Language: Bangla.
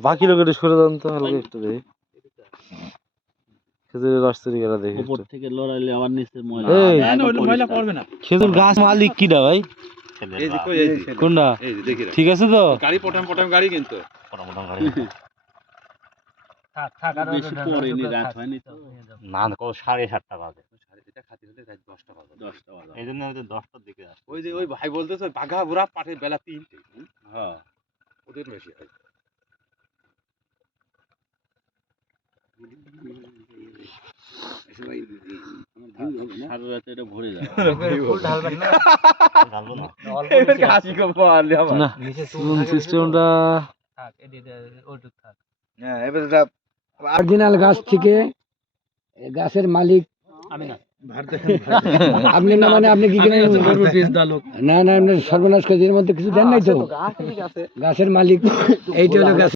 বাকি লোক একটু সরে যান তো হালকা একটু দেখি খেজুরের রস তৈরি করা দেখি উপর থেকে লড়াইলে আমার নিচে ময়লা এই, ময়লা পড়বে না। খেজুর গাছ মালিক কিডা ভাই এই যে কই এই যে কোনটা এই যে দেখি ঠিক আছে তো গাড়ি পটাম গাড়ি কিন্তু বেশি পড়েনি রাত হয়নি তো না না 7:30 বাজে এটা খাতি হলে রাত 10টা বাজে 10টা বাজে এই জন্য হয়তো 10টার দিকে আসে ওই যে ওই ভাই বলতেছে বাঘা বুড়া পাঠে বেলা 3টে হ্যাঁ ওদের বেশি হয় সারা রাতে এটা ভরে যায় জানলো না হাসি কো পারলে আমার না সিস্টেমটা হ্যাঁ এবারে অরিজিনাল গাছ থেকে গাছের মালিক আমি না আপনি না মানে আপনি কি কিনে না না আপনি সর্বনাশ করে এর মধ্যে কিছু দেন নাই তো গাছের মালিক এইটা হলো গাছের